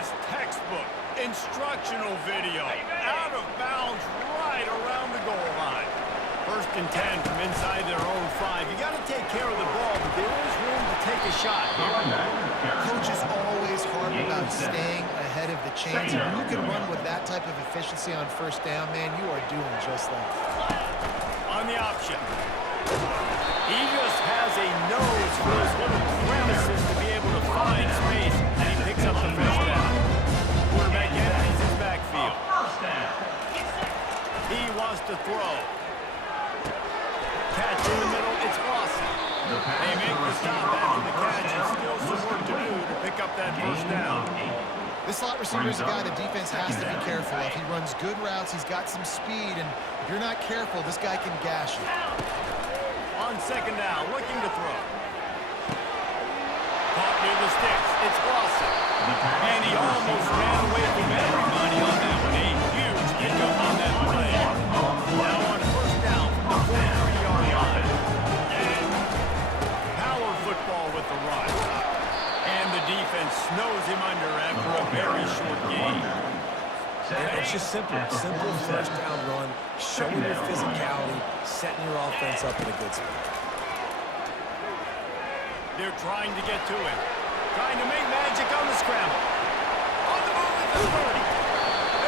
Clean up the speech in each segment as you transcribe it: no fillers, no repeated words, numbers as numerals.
is textbook, instructional video. Out of bounds right around the goal line. 1st and 10 from inside their own 5. You got to take care of the ball, but there is room to take a shot here. Coach is always hard about staying ahead of the chains. And when you can run with that type of efficiency on 1st down, man, you are doing just that. On the option. He just has a nose for his little crevices to be able to find space, and he picks up the first down. Quarterback empties his backfield. He wants to throw. Catch in the middle, it's awesome. They make the stop after the catch, and still some work to do to pick up that 1st down. This slot receiver is a guy the defense has to be careful of. He runs good routes, he's got some speed, and if you're not careful, this guy can gash you. On 2nd down, looking to throw. Caught near the sticks, it's awesome. And he almost ran away from everybody on that one. A huge pickup on that play. Now on 1st down from the 43-yard line. Power football with the run. And the defense snows him under after a very short game. And it's just simple 1st down run, showing your physicality, setting your offense up in a good spot. They're trying to get to it. Trying to make magic on the scramble. On the move at the 30.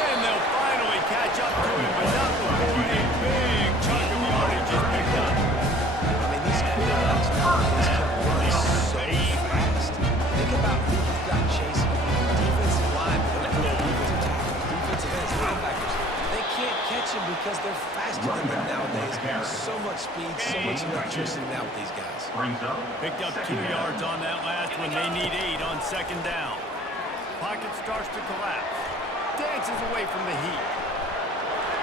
And they'll finally catch up to him, but not before a big chunk of yardage is picked up. I mean, these quarterbacks nowadays can run so fast. Think about who you've got chasing. Defensive linemen, defensive tackles, defensive ends, linebackers. They can't catch him because they're faster than them nowadays. So much speed, so much electricity now with these guys. Picked up 2 yards on that last one. They need 8 on 2nd down. Pocket starts to collapse. Dances away from the heat.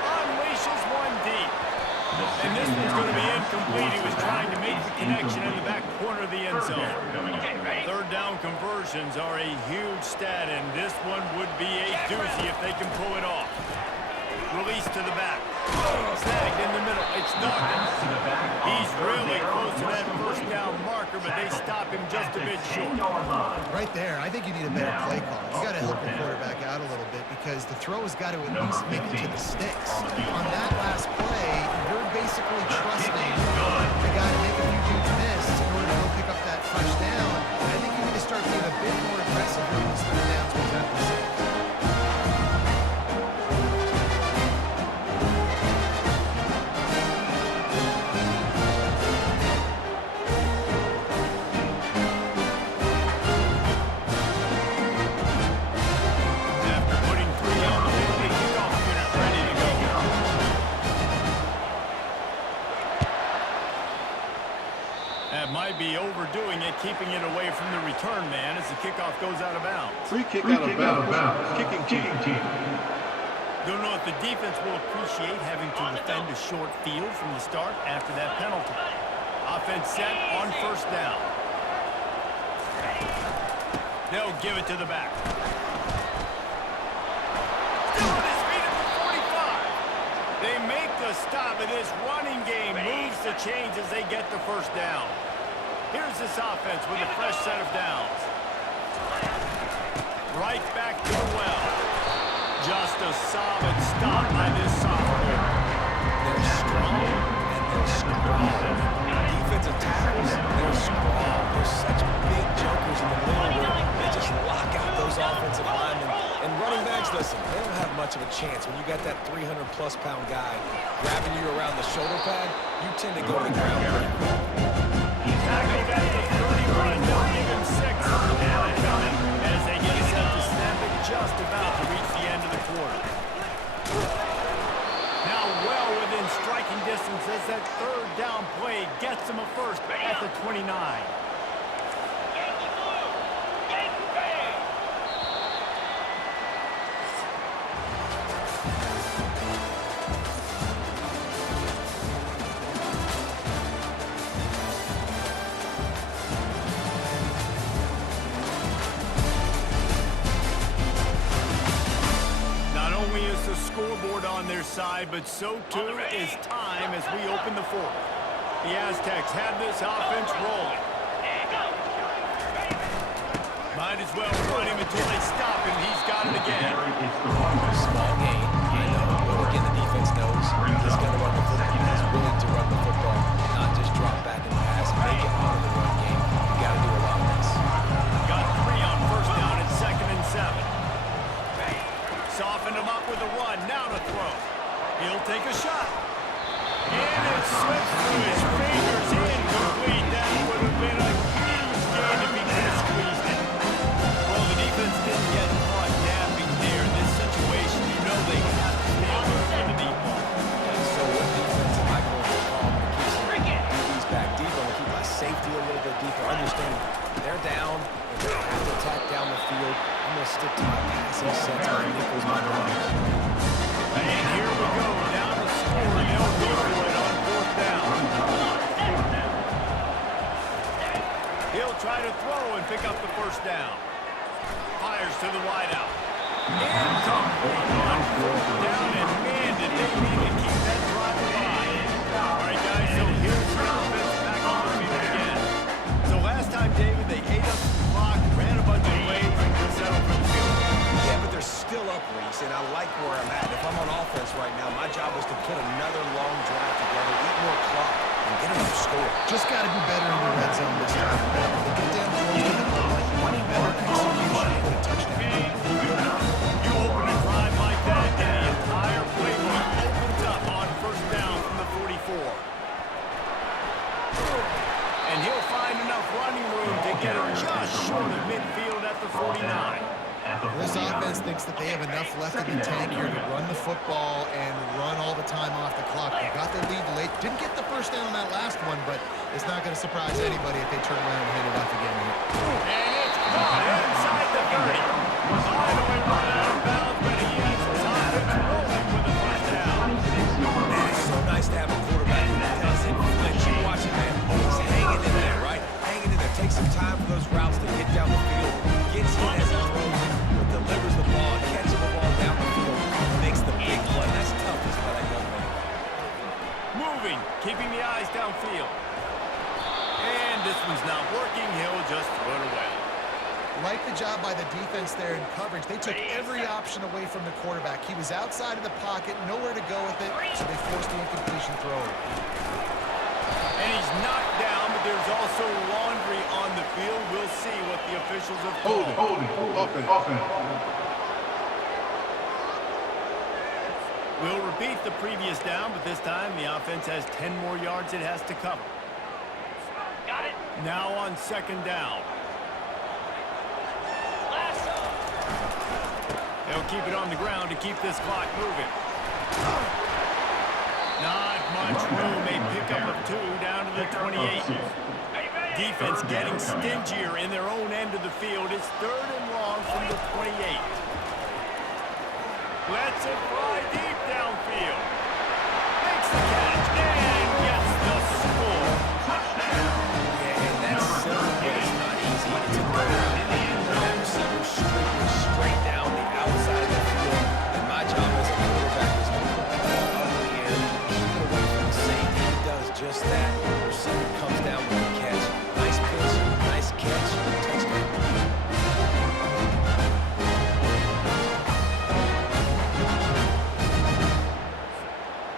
Unleashes one deep. And this one's going to be incomplete. He was trying to make the connection in the back corner of the end zone. 3rd down conversions are a huge stat, and this one would be a doozy if they can pull it off. Release to the back. Snagged in the middle. It's Dawkins. He's really close to that 1st down marker, but they stop him just a bit short. Right there, I think you need a better play call. You got to help the quarterback out a little bit because the throw has got to at least make it to the sticks. On that last play, you're basically trusting the guy to make a few dudes miss in order to go pick up that 1st down. I think you need to start being a bit more aggressive when these 3rd downs present themselves. Be overdoing it, keeping it away from the return man as the kickoff goes out of bounds. Free kick out of bounds. Kicking team. Don't know if the defense will appreciate having to defend a short field from the start after that penalty. Offense set on 1st down. They'll give it to the back. Still on his feet at the 45. They make the stop, and this running game moves the chains as they get the 1st down. Here's this offense with a fresh set of downs. Right back to the well. Just a solid stop by this sophomore. They're strong, and they're strong. Defensive tackles, they're strong. They're such big jumpers in the middle where they just lock out those offensive linemen. And running backs, listen, they don't have much of a chance. When you got that 300-plus pound guy grabbing you around the shoulder pad, you tend to go to the ground pretty quick. Tackled at the 31, they'll give him 6 as they get set to snap it just about to reach the end of the quarter. Now well within striking distance as that 3rd down play gets them a 1st at the 29. Scoreboard on their side, but so too is time as we open the 4th. The Aztecs have this offense rolling. Might as well run him until they stop him. He's got it again. Small gain, I know, but again, the defense knows he's going to run the football. He's willing to run the football, not just drop back and pass, make it out of the run game. You got to do a lot of this. Got 3 on first down at 2nd and 7. Softened him up with a run. Now to throw. He'll take a shot. And it slips through his fingers. Incomplete. That would have been a huge gain if he could have squeezed it. Well, the defense didn't get caught napping there. In this situation, you know they have to stay alert for the deep ball. And so what defense am I going to call? I'm going to keep some DBs back deep. I'm going to keep my safety a little bit deeper. Understanding they're down and they have to attack down the field. I'm going to stick to my passing sets, my nickels, my dimes. And here we go. Down the score. They'll go for it on 4th down. He'll try to throw and pick up the 1st down. Fires to the wideout. Incomplete on 4th down, and man, did they need to keep that drive alive. All right, guys, so here's the offense back on the field again. So last time, David, they ate up the clock, ran a bunch of plays, and settled for the field. Yeah, but they're still up, Reese, and I like where I'm at. If I'm on offense right now, my job is to put another long drive together, eat more clock, and get another score. Just got to do better in the red zone this time. They get down close to the goal line. Better execution and a touchdown. You open a drive like that, and the entire playbook opens up on 1st down from the 44. And he'll find enough running room to get it just short of midfield at the 49. This offense thinks that they have enough left in the tank here to run the football and run all the time off the clock. They got the lead late. Didn't get the 1st down on that last one, but it's not going to surprise anybody if they turn around and hand it off again here. And it's caught inside the 30. Finally run out of bounds, but he has his offense rolling with the 1st down. Man, it's so nice to have a quarterback who doesn't flinch. You watch it, man. He's hanging in there, right? Hanging in there. Takes some time for those routes to get down the field. Gets hit as he throws it, but delivers the ball, catches the ball down the field, makes the big play. That's toughness by that young man. Moving, keeping the eyes downfield. And this one's not working. He'll just throw it away. Like the job by the defense there in coverage. They took every option away from the quarterback. He was outside of the pocket, nowhere to go with it, so they forced the incompletion throw. And he's knocked down, but there's also laundry on the field. We'll see what the officials have called. Holding. Offense. We'll repeat the previous down, but this time the offense has 10 more yards it has to cover. Got it. Now on 2nd down. They'll keep it on the ground to keep this clock moving. Not much room. A pickup of 2 down to the 28. Defense getting stingier in their own end of the field. It's 3rd and long from the 28. Lets it fly deep downfield. Makes the catch and gets the score. Yeah, and that's simple, but it's not easy to go around that receiver straight down the outside of the field. And my job as a quarterback is to put the ball up in the air, keep it away from the safety. He does just that. The receiver comes down with the catch. Nice pitch, nice catch, touchdown.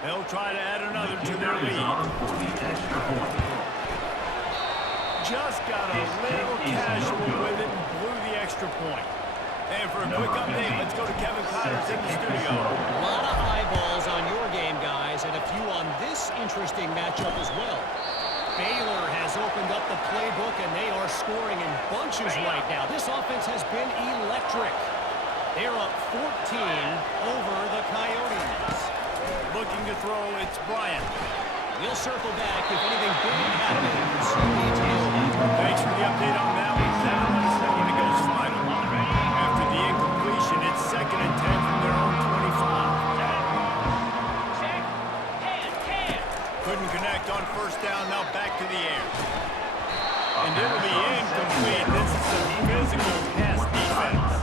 They'll try to add another to their lead. Just got a little casual with it and blew the extra point. And for a quick update, let's go to Kevin Connors in the studio. A lot of eyeballs on your game, guys, and a few on this interesting matchup as well. Baylor has opened up the playbook, and they are scoring in bunches right now. This offense has been electric. They're up 14 over the Coyotes. Looking to throw, it's Bryant. We'll circle back if anything big happens. Thanks for the update on that one. Kevin, let us know when it goes final. After the incompletion, it's 2nd and 10 from their own 25. Couldn't connect on 1st down, now back to the air. And it'll be incomplete. This is some physical pass defense.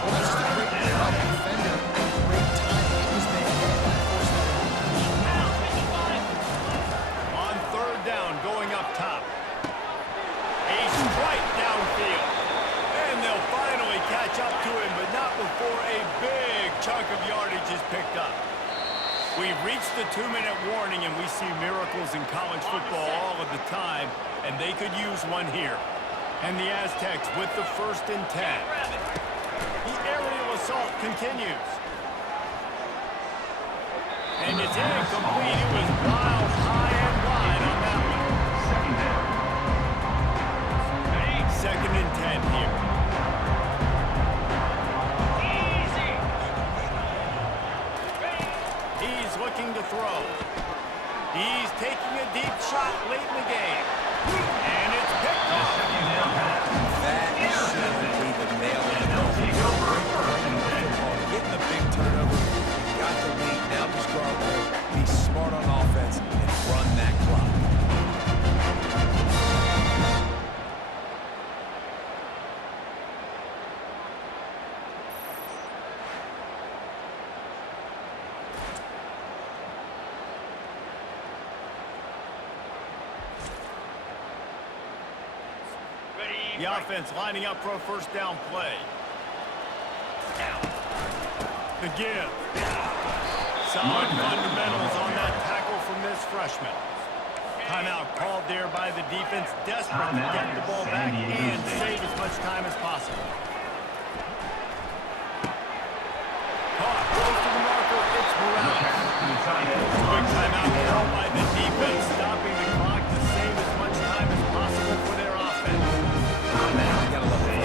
Well, that's just a great play by the defender. Great timing as they force that incompletion. On 3rd down, going up top. A We've reached the 2-minute warning, and we see miracles in college football all of the time, and they could use one here. And the Aztecs with the 1st and 10. The aerial assault continues. And it's incomplete. It was wild, high and wide on that one. 2nd and 10 here. He's looking to throw. He's taking a deep shot late in the game. And it's picked off. That should be the nail in the coffin. Getting the big turnover. You got the lead. Now just go out there, be smart on offense, and run that clock. The offense lining up for a 1st down play. The give. Solid fundamentals on that tackle from this freshman. Timeout called there by the defense, desperate to get the ball back and save as much time as possible. Caught, goes to the marker, it's Morales. Quick timeout called by the defense, stopping the clock to save as much time as possible for their offense. Now you gotta love the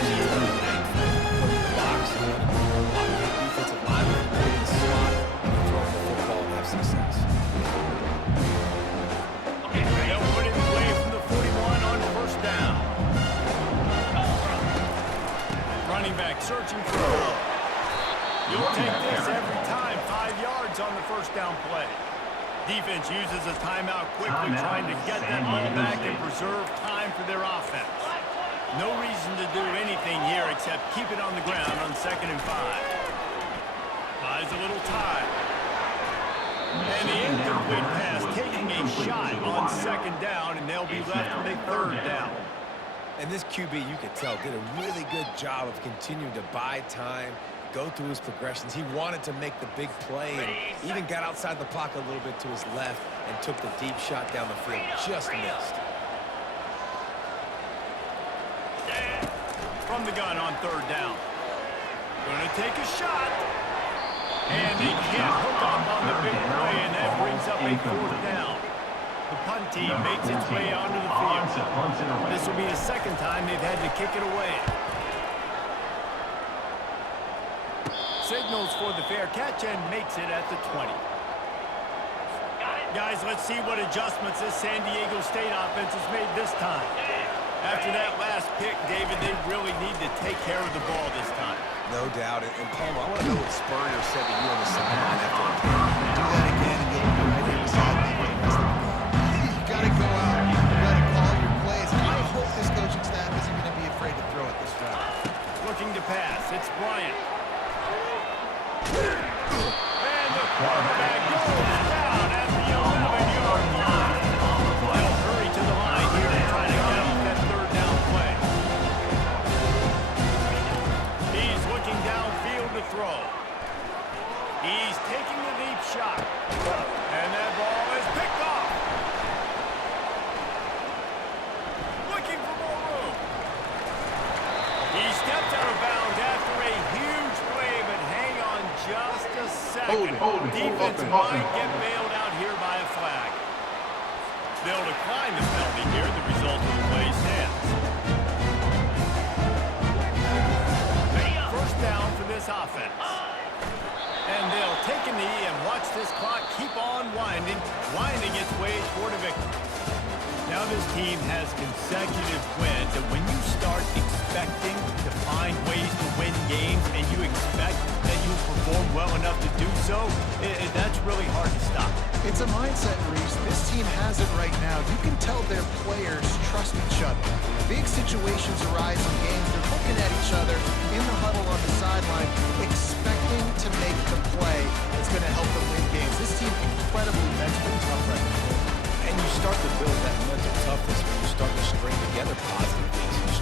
box, block the defensive lineman, put in the slot, and throw the football and have success. They'll put it away from the 41 on 1st down. Running back searching for a hole. You'll take this every time. 5 yards on the 1st down play. Defense uses a timeout quickly, trying to get that ball back and preserve time for their offense. No reason to do anything here except keep it on the ground on 2nd and 5. Buys a little time. And the incomplete pass taking a shot on 2nd down, and they'll be left with a 3rd down. And this QB, you could tell, did a really good job of continuing to buy time, go through his progressions. He wanted to make the big play and even got outside the pocket a little bit to his left and took the deep shot down the field. Just missed. From the gun on 3rd down. Gonna take a shot. And they can't hook up on the big play, and that brings up a 4th down. The punt team makes its way onto the field. This will be the 2nd time they've had to kick it away. Signals for the fair catch and makes it at the 20. Guys, let's see what adjustments this San Diego State offense has made this time. After that last pick, David, they really need to take care of the ball this time. No doubt. And Palmer, I want to know what Spurrier said to you on the sideline after the game. Do that again, and you'll be right here beside me for the rest of the game. You got to go out. You got to call your plays. I hope this coaching staff isn't going to be afraid to throw it this drive. Looking to pass. It's Bryant. And the quarterback goes down at the 11-yard line. They'll hurry to the line here and try to get off that 3rd down play. He's looking downfield to throw. He's taking the deep shot. And that ball is picked off. Looking for more room. He stepped out of bounds after a huge play, but hang on just a second. Defense might get bailed out here by a flag. They'll decline the penalty here. The result of the play stands. 1st down for this offense. And they'll take a knee and watch this clock keep on winding its way toward a victory. Now this team has consecutive wins, and when you start expecting to find ways to win games and you expect that you perform well enough to do so, that's really hard to stop. It's a mindset, Reese. This team has it right now. You can tell their players trust each other. Big situations arise in games. They're looking at each other in the huddle on the sideline, expecting to make the play that's going to help them win games. This team incredibly mentally tough right now. And you start to build that mental toughness when you start to string together positive things.